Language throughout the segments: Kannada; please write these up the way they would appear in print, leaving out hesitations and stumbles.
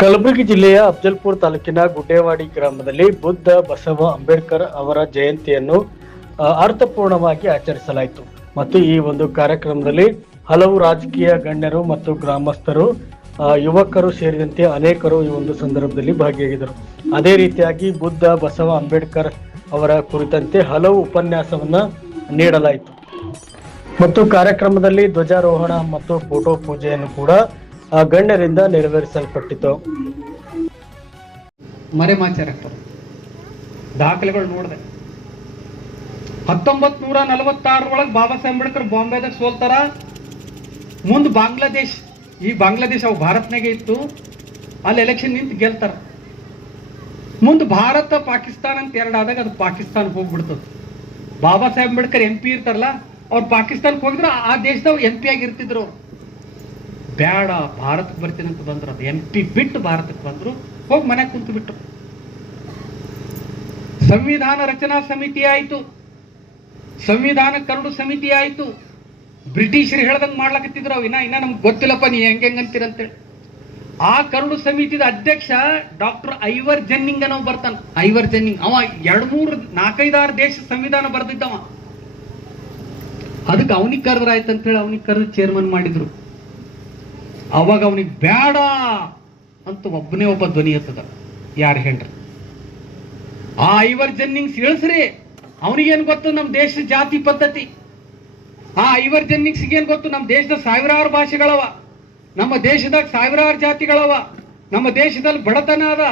ಕಲಬುರಗಿ ಜಿಲ್ಲೆಯ ಅಫಜಲ್ಪುರ ತಾಲೂಕಿನ ಗುಡ್ಡೇವಾಡಿ ಗ್ರಾಮದಲ್ಲಿ ಬುದ್ಧ ಬಸವ ಅಂಬೇಡ್ಕರ್ ಅವರ ಜಯಂತಿಯನ್ನು ಅರ್ಥಪೂರ್ಣವಾಗಿ ಆಚರಿಸಲಾಯಿತು ಮತ್ತು ಈ ಒಂದು ಕಾರ್ಯಕ್ರಮದಲ್ಲಿ ಹಲವು ರಾಜಕೀಯ ಗಣ್ಯರು ಮತ್ತು ಗ್ರಾಮಸ್ಥರು ಯುವಕರು ಸೇರಿದಂತೆ ಅನೇಕರು ಈ ಒಂದು ಸಂದರ್ಭದಲ್ಲಿ ಭಾಗಿಯಾಗಿದ್ದರು. ಅದೇ ರೀತಿಯಾಗಿ ಬುದ್ಧ ಬಸವ ಅಂಬೇಡ್ಕರ್ ಅವರ ಕುರಿತಂತೆ ಹಲವು ಉಪನ್ಯಾಸವನ್ನ ನೀಡಲಾಯಿತು ಮತ್ತು ಕಾರ್ಯಕ್ರಮದಲ್ಲಿ ಧ್ವಜಾರೋಹಣ ಮತ್ತು ಫೋಟೋ ಪೂಜೆಯನ್ನು ಕೂಡ ಗಣ್ಯರಿಂದ ನೆರವೇರಿಸಲ್ಪಟ್ಟಿತು. ಮರೆಮಾಚಾರ್ಯರು ದಾಖಲೆಗಳು ನೋಡಿದೆ. 1946 ಒಳಗೆ ಬಾಬಾ ಸಾಹೇಬ್ ಅಂಬೇಡ್ಕರ್ ಬಾಂಬೆದಾಗ ಸೋಲ್ತಾರ. ಮುಂದೆ ಬಾಂಗ್ಲಾದೇಶ್, ಈ ಬಾಂಗ್ಲಾದೇಶ ಅವು ಭಾರತ್ನಾಗೆ ಇತ್ತು, ಅಲ್ಲಿ ಎಲೆಕ್ಷನ್ ನಿಂತು ಗೆಲ್ತಾರ. ಮುಂದೆ ಭಾರತ ಪಾಕಿಸ್ತಾನ ಅಂತ ಎರಡಾದಾಗ ಅದು ಪಾಕಿಸ್ತಾನಕ್ಕೆ ಹೋಗ್ಬಿಡ್ತದೆ. ಬಾಬಾ ಸಾಹೇಬ್ ಅಂಬೇಡ್ಕರ್ MP ಇರ್ತಾರಲ್ಲ, ಅವ್ರು ಪಾಕಿಸ್ತಾನಕ್ಕೆ ಹೋಗಿದ್ರು ಆ ದೇಶದವ್ರು MP ಆಗಿರ್ತಿದ್ರು. ಬೇಡ ಭಾರತಕ್ಕೆ ಬರ್ತೀನಿ ಅಂತ ಬಂದ್ರು, ಅದು MP ಬಿಟ್ಟು ಭಾರತಕ್ಕೆ ಬಂದ್ರು, ಹೋಗಿ ಮನೆಗೆ ಕುಂತು ಬಿಟ್ರು. ಸಂವಿಧಾನ ರಚನಾ ಸಮಿತಿ ಆಯ್ತು, ಸಂವಿಧಾನ ಕರಡು ಸಮಿತಿ ಆಯ್ತು. ಬ್ರಿಟಿಷರು ಹೇಳ್ದಂಗೆ ಮಾಡ್ಲಕತ್ತಿದ್ರು. ಅವ್ ಇನ್ನ ನಮ್ಗೆ ಗೊತ್ತಿಲ್ಲಪ್ಪ ನೀ ಹೆಂಗಂತೀರಂತೇಳಿ. ಆ ಕರಡು ಸಮಿತಿದ ಅಧ್ಯಕ್ಷ ಡಾಕ್ಟರ್ ಐವರ್ ಜೆನ್ನಿಂಗ್ ಅನ್ನೋ ಬರ್ತಾನ. ಐವರ್ ಜೆನ್ನಿಂಗ್ ಅವ 2-3-4-5-6 ದೇಶ ಸಂವಿಧಾನ ಬರ್ದಿದ್ದವ. ಅದಕ್ಕೆ ಅವನಿಗೆ ಕರೆದ್ರ ಆಯ್ತು ಅಂತೇಳಿ ಅವನಿಗೆ ಕರೆದು ಚೇರ್ಮನ್ ಮಾಡಿದ್ರು. ಅವಾಗ ಅವನಿಗೆ ಬೇಡ ಅಂತ ಒಬ್ಬನೇ ಒಬ್ಬ ಧ್ವನಿ ಎತ್ತದ. ಯಾರು ಹೇಳ್ರಿ? ಆ ಐವರ್ ಜೆನ್ನಿಂಗ್ಸ್ ಇಳಿಸ್ರಿ. ಅವನಿಗೇನು ಗೊತ್ತು ನಮ್ಮ ದೇಶದ ಜಾತಿ ಪದ್ಧತಿ? ಆ ಐವರ್ ಜೆನ್ನಿಂಗ್ಸ್ ಏನ್ ಗೊತ್ತು? ನಮ್ಮ ದೇಶದ ಸಾವಿರಾರು ಭಾಷೆಗಳವ, ನಮ್ಮ ದೇಶದಾಗ ಸಾವಿರಾರು ಜಾತಿಗಳವ, ನಮ್ಮ ದೇಶದಲ್ಲಿ ಬಡತನ ಅದ,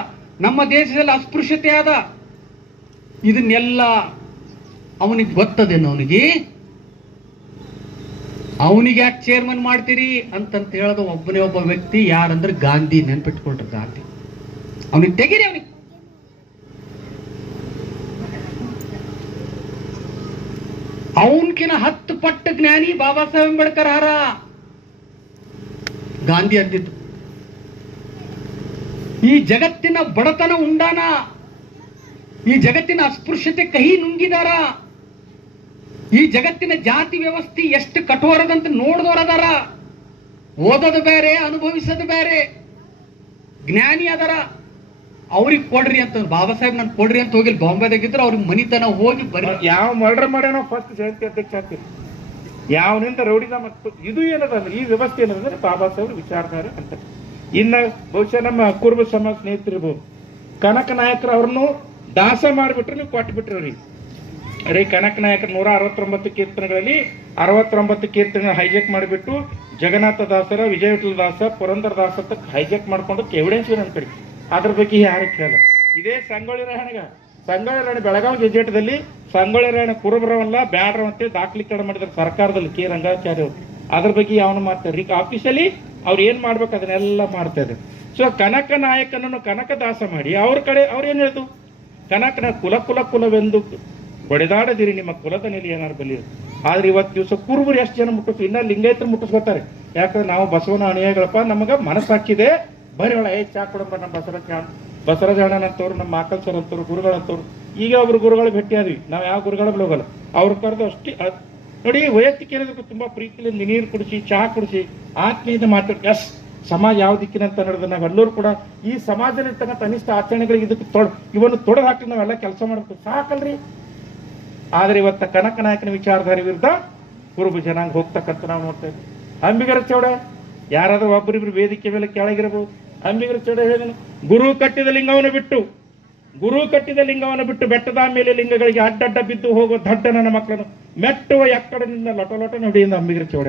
ನಮ್ಮ ದೇಶದಲ್ಲಿ ಅಸ್ಪೃಶ್ಯತೆ ಅದ. ಇದನ್ನೆಲ್ಲ ಅವನಿಗೆ ಗೊತ್ತದೇನು? ಅವನಿಗೆ ಯಾಕೆ ಚೇರ್ಮನ್ ಮಾಡ್ತೀರಿ ಅಂತಂತ ಹೇಳೋದು ಒಬ್ಬನೇ ಒಬ್ಬ ವ್ಯಕ್ತಿ. ಯಾರಂದ್ರೆ ಗಾಂಧಿ. ನೆನ್ಪಿಟ್ಕೊಳ್ರಿ, ಗಾಂಧಿ. ಅವನಿಗೆ ತೆಗೀರಿ. ಅವನಿಗೆ ಅವನ್ಕಿನ 10 ಪಟ್ಟು ಜ್ಞಾನಿ ಬಾಬಾ ಸಾಹೇಬ್ ಅಂಬೇಡ್ಕರ್ ಹಾರ. ಗಾಂಧಿ ಅಂದಿದ್ದು ಈ ಜಗತ್ತಿನ ಬಡತನ ಉಂಡಾನ, ಈ ಜಗತ್ತಿನ ಅಸ್ಪೃಶ್ಯತೆ ಕಹಿ ನುಂಗಿದಾರ, ಈ ಜಗತ್ತಿನ ಜಾತಿ ವ್ಯವಸ್ಥೆ ಎಷ್ಟು ಕಠೋರದಂತ ನೋಡ್ದೋರದಾರ. ಓದೋದು ಬೇರೆ, ಅನುಭವಿಸೋದು ಬೇರೆ. ಜ್ಞಾನಿ ಅದರ. ಅವ್ರಿಗೆ ಕೊಡ್ರಿ ಅಂತ ಬಾಬಾ ಸಾಹೇಬ್ ನನ್ ಕೊಡ್ರಿ ಅಂತ ಹೋಗಿ ಬಾಂಬೆದಾಗಿದ್ರು. ಅವ್ರಿಗೆ ಮನಿತನ ಹೋಗಿ ಬರೀ ಯಾವ ಮರ್ಡರ್ ಮಾಡ್ಯಾನೋ ಫಸ್ಟ್ ಜಯಂತಿ ಅಧ್ಯಕ್ಷ ಆಗ್ತೀರಿ. ಯಾವನಿಂದ ರೌಡಿದ ಮತ್ತು ಇದು ಏನದಂದ್ರೆ ಈ ವ್ಯವಸ್ಥೆ ಏನದಂದ್ರೆ ಬಾಬಾ ಸಾಹೇಬ್ ವಿಚಾರಧಾರೆ ಅಂತ. ಇನ್ನ ಬಹುಶಃ ನಮ್ಮ ಕುರುಬ ಸಮಾಜ ಸ್ನೇಹಿತರಿರ್ಬೋದು, ಕನಕ ನಾಯಕರು ಅವ್ರನ್ನು ದಾಸ ಮಾಡಿಬಿಟ್ರು, ನೀವು ಕೊಟ್ಟು ಬಿಟ್ರಿ ಅವ್ರಿಗೆ. ಅರೆ ಕನಕ ನಾಯಕರ 169 ಕೀರ್ತನೆಗಳಲ್ಲಿ 69 ಕೀರ್ತನೆಗಳು ಹೈಜೆಕ್ ಮಾಡಿಬಿಟ್ಟು ಜಗನ್ನಾಥ ದಾಸರ, ವಿಜಯ ವಿಠಲ ದಾಸ, ಪುರಂದರ ದಾಸ ಅಂತ ಹೈಜೆಕ್ ಮಾಡ್ಕೊಂಡಕ್ಕೆ ಎವಿಡೆನ್ಸ್ ನನ್ನ ಕಡೆ. ಅದ್ರ ಬಗ್ಗೆ ಯಾರು ಕೇಳಲ್ಲ. ಇದೇ ಸಂಗೊಳ್ಳಿ ರಾಯಣ್ಣ ಬೆಳಗಾವಿ ಗೆಜೆಟ್ದಲ್ಲಿ ಸಂಗೊಳ್ಳಿ ರಾಯಣ್ಣ ಕುರುಬರವಲ್ಲ ಬ್ಯಾಡ್ರವಂತೆ ದಾಖಲೀಕರಣ ಮಾಡಿದ್ರು ಸರ್ಕಾರದಲ್ಲಿ ಕೆ ರಂಗಾಚಾರ್ಯ ಅವರು. ಅದ್ರ ಬಗ್ಗೆ ಯಾವನು ಮಾಡ್ತಾರೆ ಈಗ ಆಫೀಸಲ್ಲಿ ಅವ್ರು ಏನ್ ಮಾಡ್ಬೇಕು ಅದನ್ನೆಲ್ಲ ಮಾಡ್ತಾ ಇದ್ದಾರೆ. ಸೊ ಕನಕ ನಾಯಕನನ್ನು ಕನಕ ದಾಸ ಮಾಡಿ ಅವ್ರ ಕಡೆ ಅವ್ರು ಏನ್ ಹೇಳ್ದು, ಕನಕನ ಕುಲವೆಂದು ಹೊಡೆದಾಡದಿರಿ, ನಿಮ್ಮ ಕುಲದ ನೆಲೆ ಏನಾರು ಬಲಿ. ಆದ್ರೆ ಇವತ್ತು ದಿವಸ ಕುರುಬರು ಎಷ್ಟು ಜನ ಮುಟ್ಟಿಸ್, ಇನ್ನ ಲಿಂಗಾಯತರು ಮುಟ್ಟಿಸ್ಕೊತಾರೆ. ಯಾಕಂದ್ರೆ ನಾವು ಬಸವನ ಅನುಯಾಯಿಗಳಪ್ಪ, ನಮಗ ಮನಸ್ಸಾಕಿದೆ, ಬರೀ ಒಳ ಚಾ ಕೊಡಂಬ ನಮ್ಮ ಬಸವರಾಜ ಅಣ್ಣನಂತವ್ರು, ನಮ್ಮ ಮಾಕಲ್ ಸರ್ ಅಂತವ್ರು, ಗುರುಗಳಂತವ್ರು. ಈಗ ಒಬ್ರು ಗುರುಗಳು ಭೇಟಿ ಆದ್ವಿ, ನಾವು ಯಾವ ಗುರುಗಳ ಹೋಗಲ್ಲ. ಅವ್ರು ಕರೆದು ಅಷ್ಟೇ ನೋಡಿ, ವೈಯಕ್ತಿಕ ಏನಾದ್ರು ತುಂಬಾ ಪ್ರೀತಿಯಿಂದ ನೀರು ಕುಡಿಸಿ, ಚಹಾ ಕುಡಿಸಿ, ಆತ್ಮೀಯತೆ ಮಾತಾಡಿ ಎಸ್ ಸಮಾಜ ಯಾವ ದಿಕ್ಕಿನಂತ ನಡೆದ ನಾವೆಲ್ಲರೂ ಕೂಡ ಈ ಸಮಾಜದಲ್ಲಿರ್ತಕ್ಕಂಥ ಅನಿಷ್ಟ ಆಚರಣೆಗಳಿಗೆ ಇದಕ್ಕೆ ಇವನ್ನು ತೊಡೆದು ಹಾಕಿ ನಾವೆಲ್ಲ ಕೆಲಸ ಮಾಡಬೇಕು, ಸಾಕಲ್ರಿ. ಆದ್ರೆ ಇವತ್ತ ಕನಕ ನಾಯಕನ ವಿಚಾರಧಾರೆ ವಿರುದ್ಧ ಕುರುಬ ಜನಾಂಗ ಹೋಗ್ತಕ್ಕಂಥ ನಾವು ನೋಡ್ತಾ ಇದ್ವಿ. ಅಂಬಿಗರ ಚೌಡ ಯಾರಾದ್ರೂ ಒಬ್ಬರಿಬ್ರು ವೇದಿಕೆ ಮೇಲೆ ಕೆಳಗಿರಬಹುದು. ಅಂಬಿಗರ ಚೌಡ ಹೇಳಿದನು, ಗುರು ಕಟ್ಟಿದ ಲಿಂಗವನ್ನು ಬಿಟ್ಟು ಬೆಟ್ಟದ ಮೇಲೆ ಲಿಂಗಗಳಿಗೆ ಅಡ್ಡಡ್ಡ ಬಿದ್ದು ಹೋಗುವ ದಡ್ಡ ನನ್ನ ಮಕ್ಕಳನ್ನು ಮೆಟ್ಟುವ ಎಕ್ಕಡದಿಂದ ಲೊಟ ಲೊಟ ನುಡಿಯಿಂದ ಅಂಬಿಗರ ಚೌಡ.